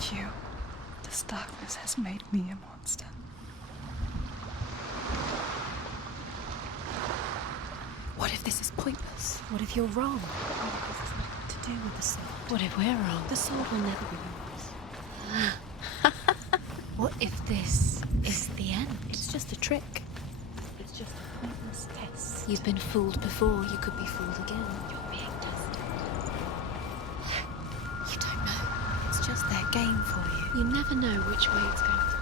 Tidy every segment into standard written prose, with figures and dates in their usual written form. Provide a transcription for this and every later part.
with you. This darkness has made me a monster. What if this is pointless? What if you're wrong? What if this has nothing to do with the sword? What if we're wrong? The sword will never be yours. What if this is the end? It's just a trick. It's just a pointless test. You've been fooled before, you could be fooled again. You're being tested. You don't know. It's just their game for you. You never know which way it's going to go.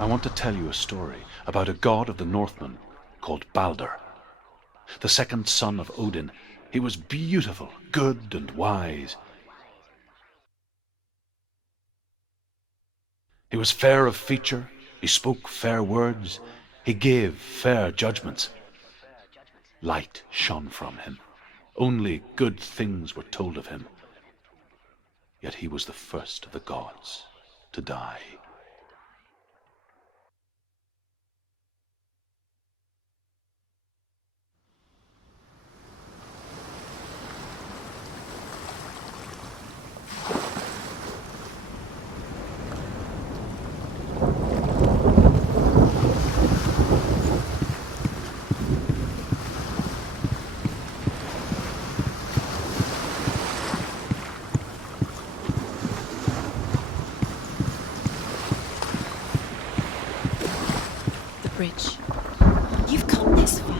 I want to tell you a story about a god of the Northmen called Balder. The second son of Odin, he was beautiful, good and wise. He was fair of feature, he spoke fair words, he gave fair judgments. Light shone from him. Only good things were told of him. Yet he was the first of the gods to die. Bridge. You've come this far,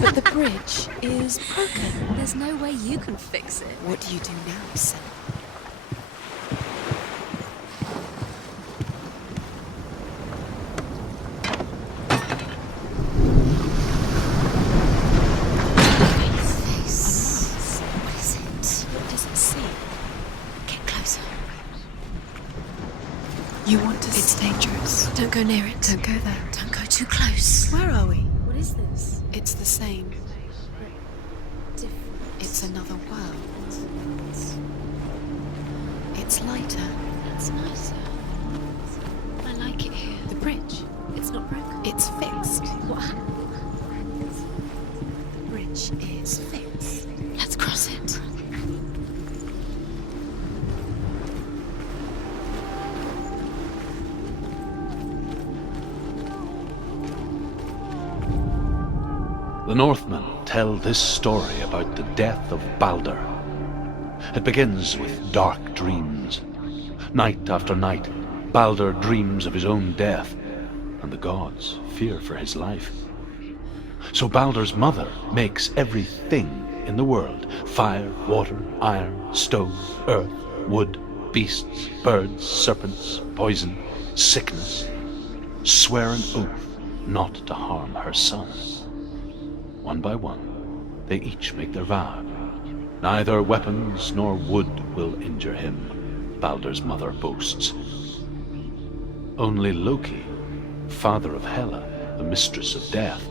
but the bridge is broken. There's no way you can fix it. What do you do now, Senua? What is it? What does it see? Get closer. You want to... It's dangerous. Don't go near it. Don't go there. Don't go too close. Where are we? What is this? It's the same. Different. It's another world. It's lighter. It's nicer. I like it here. The bridge. It's not broken. It's fixed. What happened? The bridge is fixed. Let's cross it. The Northmen tell this story about the death of Balder. It begins with dark dreams. Night after night, Balder dreams of his own death, and the gods fear for his life. So Balder's mother makes everything in the world: fire, water, iron, stone, earth, wood, beasts, birds, serpents, poison, sickness, swear an oath not to harm her son. One by one, they each make their vow. Neither weapons nor wood will injure him, Balder's mother boasts. Only Loki, father of Hela, the mistress of death,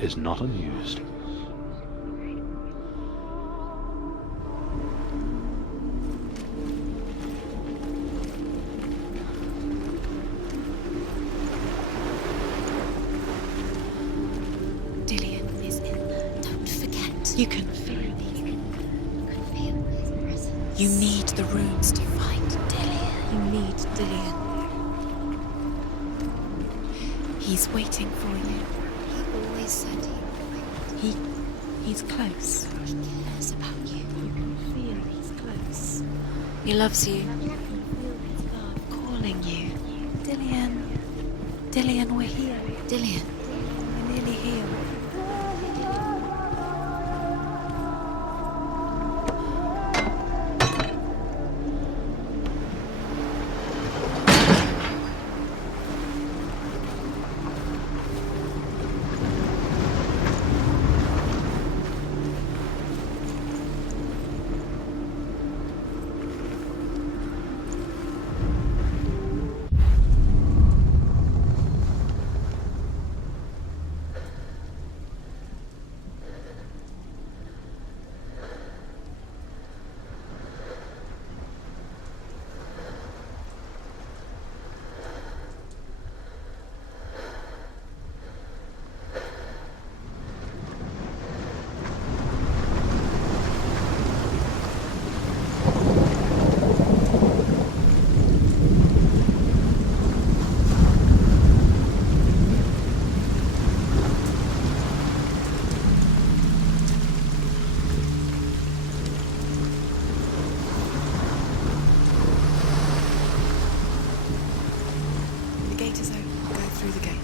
is not amused. You can feel these. You need the runes to find Dillian. You need Dillian. He's waiting for you. He always said He's close. he cares about you. You can feel he's close. He loves you. You can feel his love calling you. Dillian. Dillian, we're here. Dillian. We're nearly here.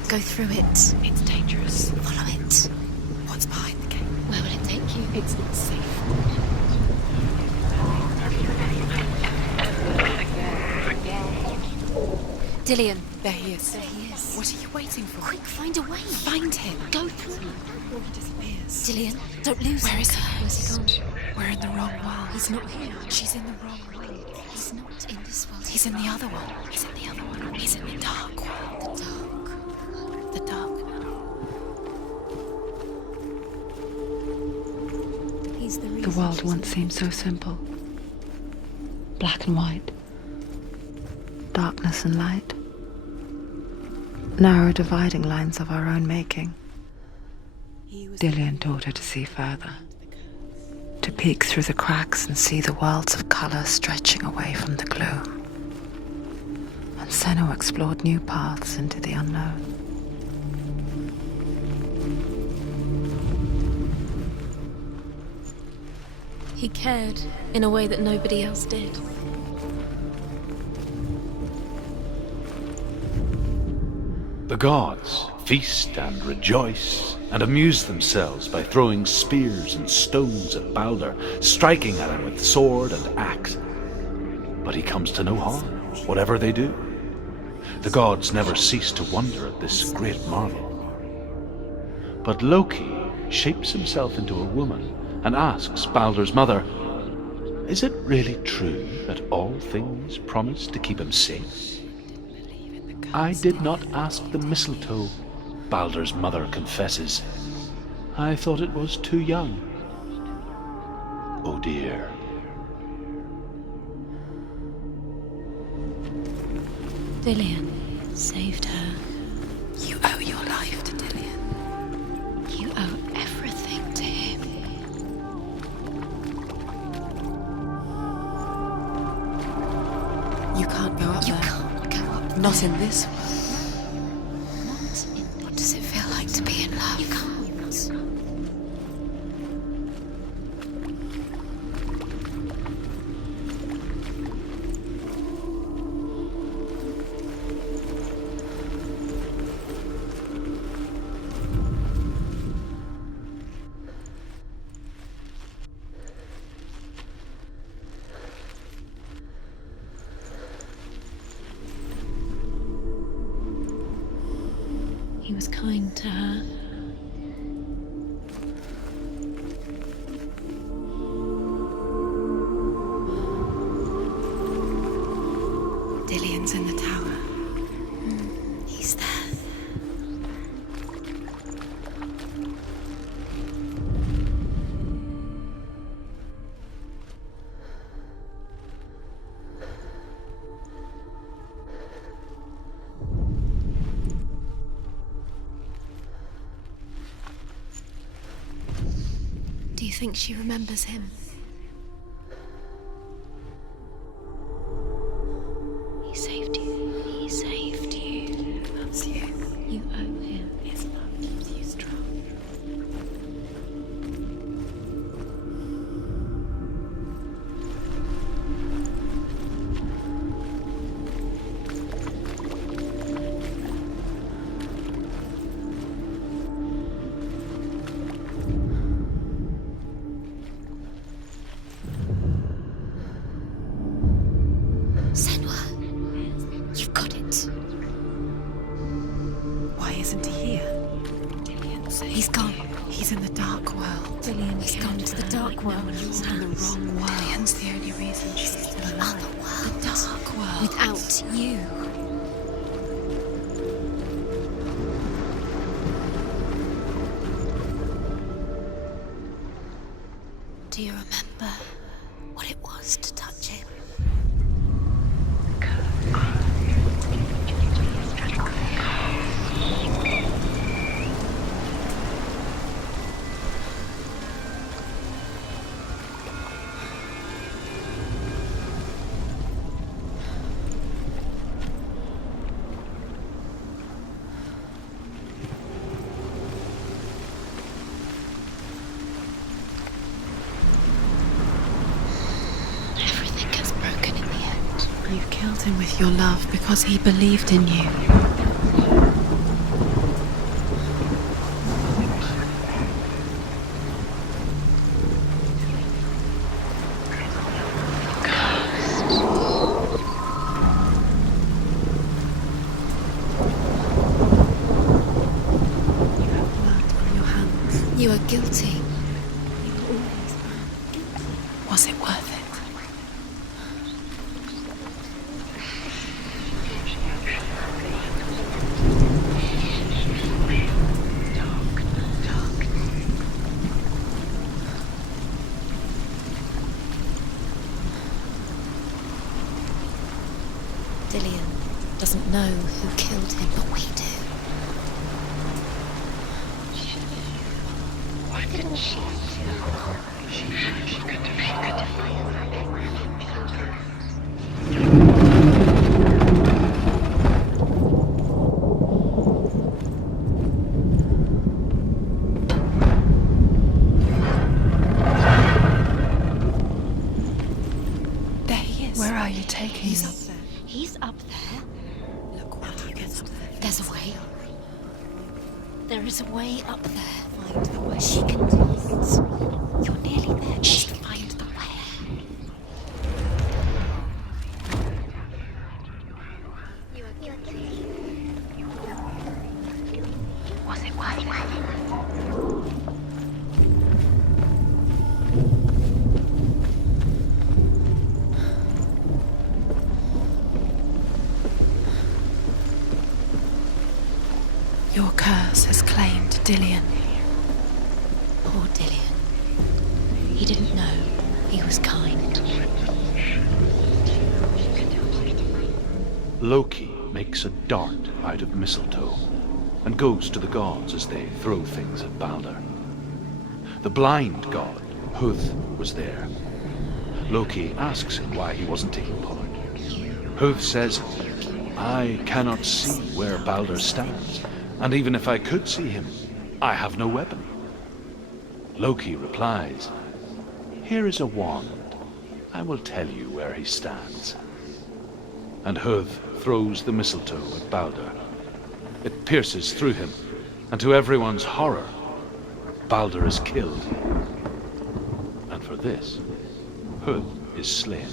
Go through it. It's dangerous. Follow it. What's behind the gate? Where will it take you? It's not safe. Dillian. There he is. There he is. What are you waiting for? Quick, find a way. Find him. Go through. Before he disappears. Dillian, don't lose him. Where is he? Where's he gone? We're in the wrong world. He's not here. She's in the wrong world. He's not in this world. He's in the other one. He's in the other one. He's in the dark world. the dark. The dark. He's the reason. The world once seemed so simple. Black and white. Darkness and light. Narrow dividing lines of our own making. Dillian taught her to see further. To peek through the cracks and see the worlds of colour stretching away from the gloom. And Senua explored new paths into the unknown. He cared in a way that nobody else did. The gods feast and rejoice and amuse themselves by throwing spears and stones at Balder, striking at him with sword and axe. But he comes to no harm, whatever they do. The gods never cease to wonder at this great marvel. But Loki shapes himself into a woman and asks Balder's mother, "Is it really true that all things promise to keep him safe?" "I did not ask the mistletoe," Balder's mother confesses. "I thought it was too young." Oh dear. Dillian saved her. You owe your life to Dillian. You owe everything to him. You can't go up You there. can't go up there. Not in this world. Not in What does it feel like to be in love? You can't. He was kind to her. Dillian's in the tower. He's there. Do you think she remembers him? He saved you. He saved you. He loves you. You owe him. His love keeps you strong. Senua, you've got it. Why isn't he here? Dillian saved He's gone. you. He's in the dark world. Dillian, he's gone to the dark world. He's in the wrong world. Dillian's the only reason she's still alive. Other world. The dark world. Without you. Do you remember what it was to touch him? Everything gets broken in the end. You've killed him with your love because he believed in you. You are guilty. Was it worth it? Dillian doesn't know who killed him, but we do. Why didn't she? She could There he is. Where are you taking He's me? up there. He's up there. Look, what he gets up there. There's a way. There is a way up there. Find the way. She can do it. You're nearly there. Just find the way. Was it worth it? Your curse has claimed Dillian. Poor Dillian. He didn't know. He was kind. Loki makes a dart out of mistletoe and goes to the gods as they throw things at Balder. The blind god, Huth, was there. Loki asks him why he wasn't taking part. Huth says, "I cannot see where Balder stands, and even if I could see him, I have no weapon." Loki replies, "Here is a wand. I will tell you where he stands." And Huth throws the mistletoe at Balder. It pierces through him, and to everyone's horror, Balder is killed. And for this, Huth is slain.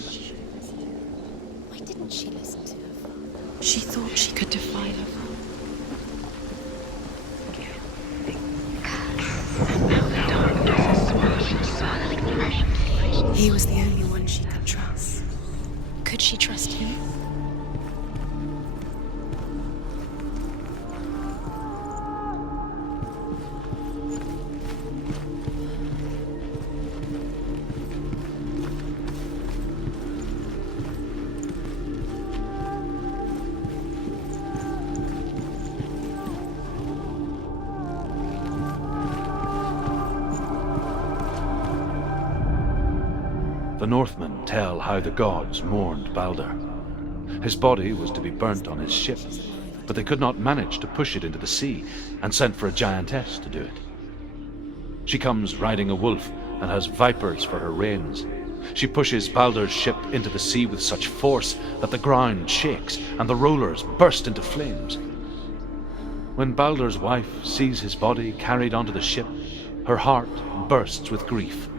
Why didn't she listen to her father? She thought she could defy her. He was the only one she could trust. Could she trust him? The Northmen tell how the gods mourned Balder. His body was to be burnt on his ship, but they could not manage to push it into the sea, and sent for a giantess to do it. She comes riding a wolf and has vipers for her reins. She pushes Balder's ship into the sea with such force that the ground shakes and the rollers burst into flames. When Balder's wife sees his body carried onto the ship, her heart bursts with grief,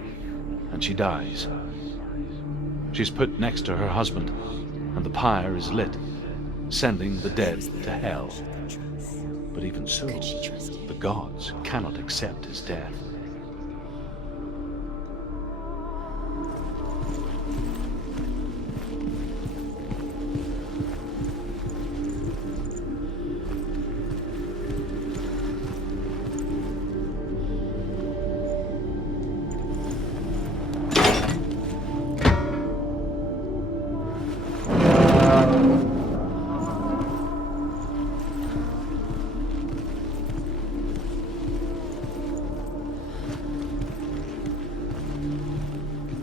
and she dies. She's put next to her husband, and the pyre is lit, sending the dead to hell. But even so, Could she trust him? the gods cannot accept his death.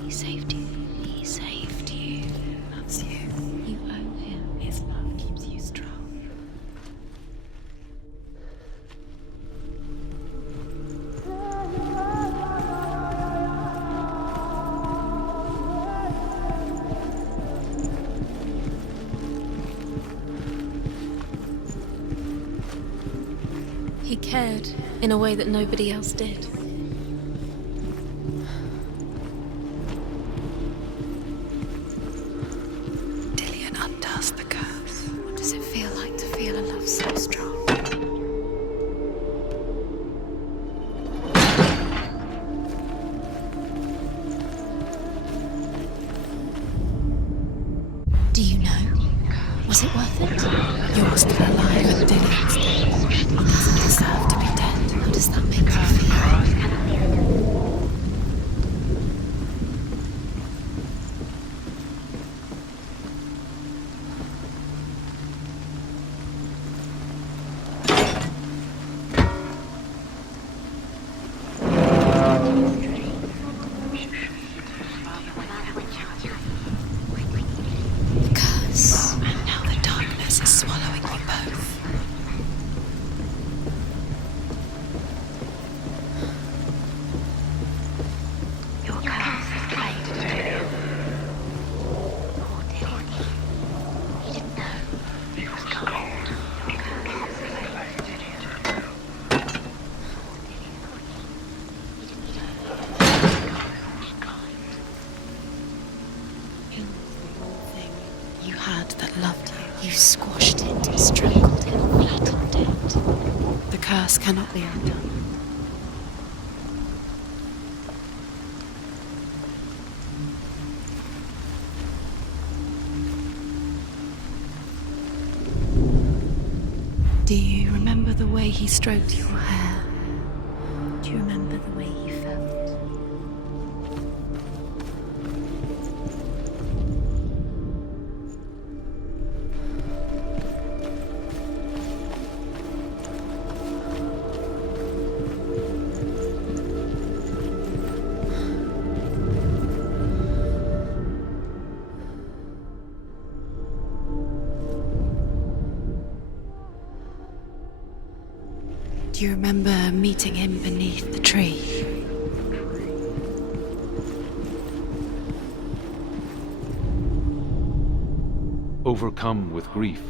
He saved you. He saved you. That's you. You owe him. His love keeps you strong. He cared in a way that nobody else did. Dillian undoes the curse. What does it feel like to feel a love so strong? Was it worth it? You're still alive and Dillian's dead. He doesn't deserve to be dead. How does that make her feel? Because now the darkness is swallowing you both. Your curse is played to him. Poor Dillian. He didn't know. He was cold. Your curse is played to him. Poor Dillian. He didn't know. He was the one thing you had that loved you. You squashed it, strangled it, flattened it. The curse cannot be undone. Do you remember the way he stroked your hair? Do you remember the way he felt? Do you remember meeting him beneath the tree? Overcome with grief,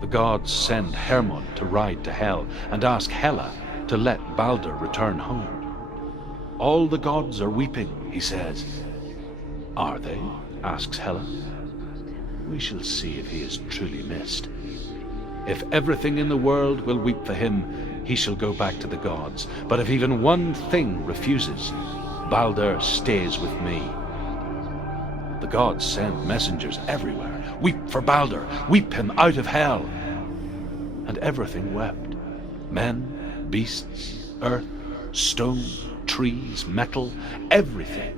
the gods send Hermod to ride to Hell and ask Hela to let Balder return home. All the gods are weeping, he says. Are they? Asks Hela. We shall see if he is truly missed. If everything in the world will weep for him, he shall go back to the gods. But if even one thing refuses, Balder stays with me. The gods send messengers everywhere. Weep for Balder, weep him out of Hell. And everything wept. Men, beasts, earth, stone, trees, metal, everything.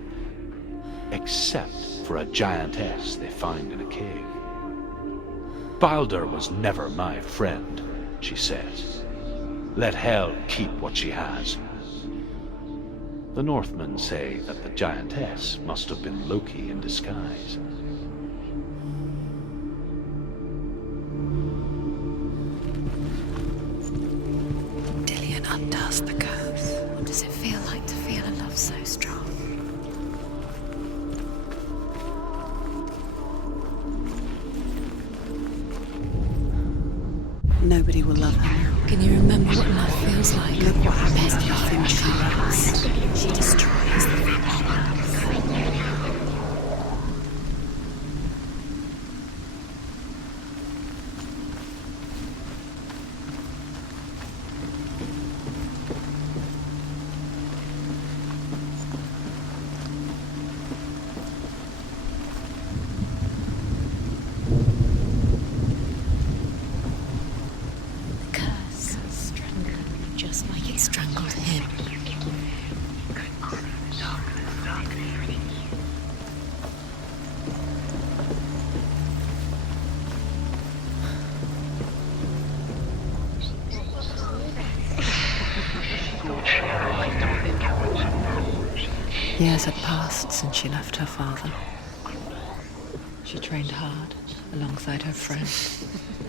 Except for a giantess they find in a cave. Balder was never my friend, she says. Let Hel keep what she has. The Northmen say that the giantess must have been Loki in disguise. Dillian undoes the curse. What does it feel like to feel a love so strong? Nobody will love her now. Can you remember what love feels like? Look what happens to nothing she loves. She destroys the thing she loves. Just like it strangled him. Years had passed since she left her father. She trained hard alongside her friend,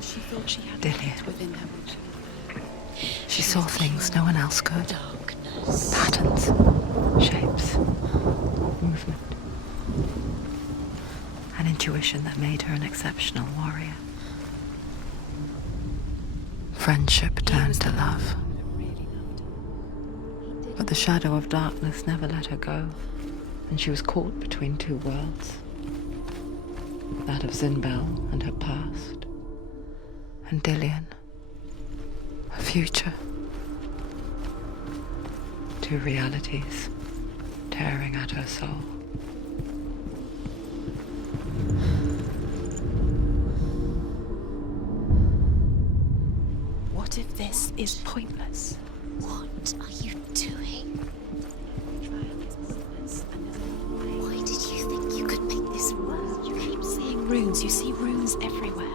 She thought she had Dillian. it within her. She saw things no one else could. Darkness. Patterns, shapes, movement. An intuition that made her an exceptional warrior. Friendship turned to love. But the shadow of darkness never let her go, and she was caught between two worlds. That of Zinbel and her past, and Dillian, her future. Two realities tearing at her soul. is pointless. What are you doing? Why did you think you could make this work? You keep seeing runes. You see runes everywhere.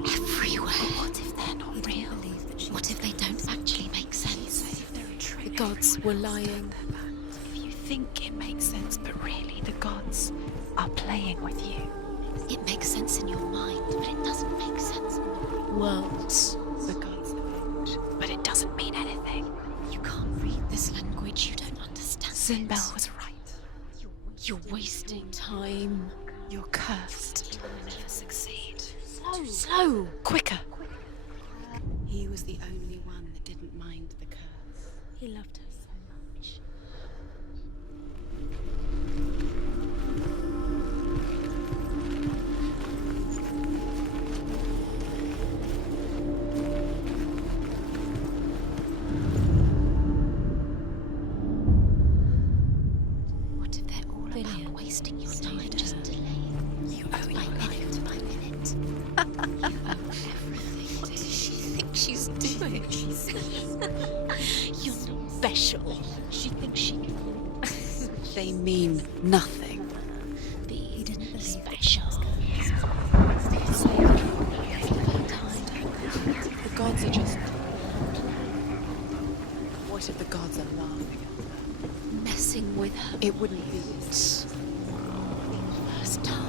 Everywhere. But what if they're not real? What if they don't actually make sense? The gods were lying. If you think it makes sense, but really the gods are playing with you. It makes sense in your mind, but it doesn't make sense in the Worlds. The gods are, but it doesn't mean anything. You can't read this language, you don't understand. Sinbel was right. You're wasting time. You're cursed. You will never succeed. Slow. Quicker. He was the only one that didn't mind the curse. He loved her so much. What if they're all about wasting your time, just delaying? You owe your Minute by minute. You owe everything. What does she think she's doing? You're special. She thinks she can They mean nothing. be special. The gods are just... What if the gods are laughing at her? Messing with her. It wouldn't be... First time.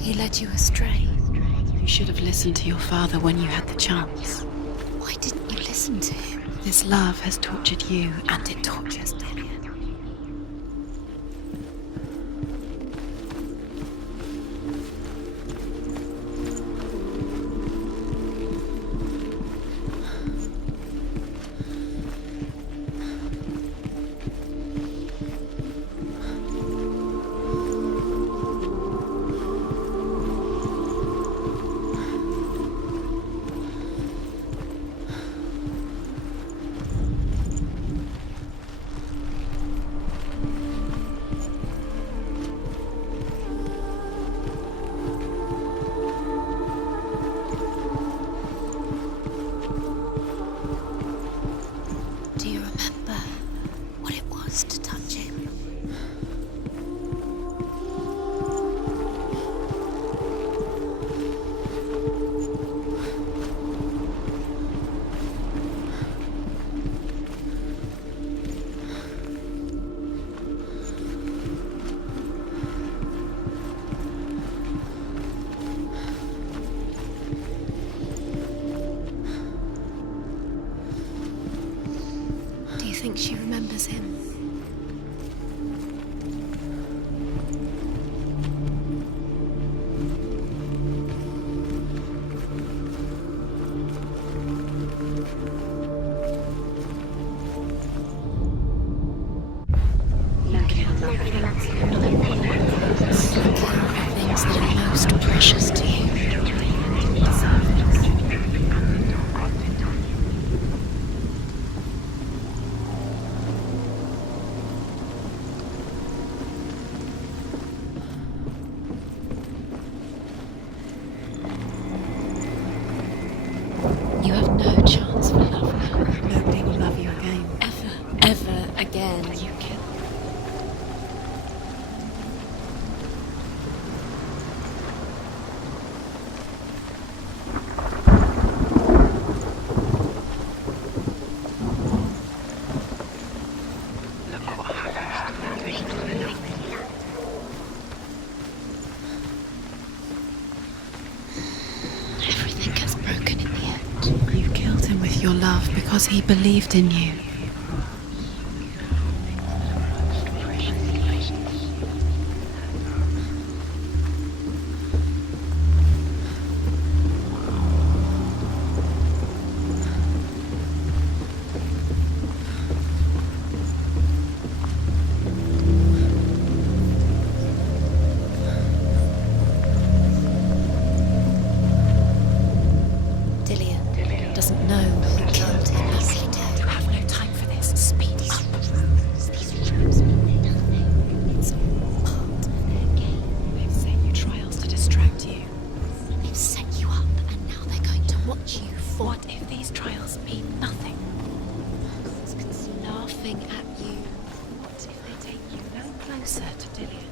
He led you astray. You should have listened to your father when you had the chance. Why didn't you listen to him? This love has tortured you, and it tortures Dillian. Do you remember what it was to touch him? Do you think she remembers him? Things that are most precious to you. You have no chance for love now. Nobody will love you again. Ever again. You kill. Everything gets broken in the end. You killed him with your love because he believed in you. Dillian doesn't know if these trials mean nothing? Gods can see laughing at you. What if they take you no closer to Dillian?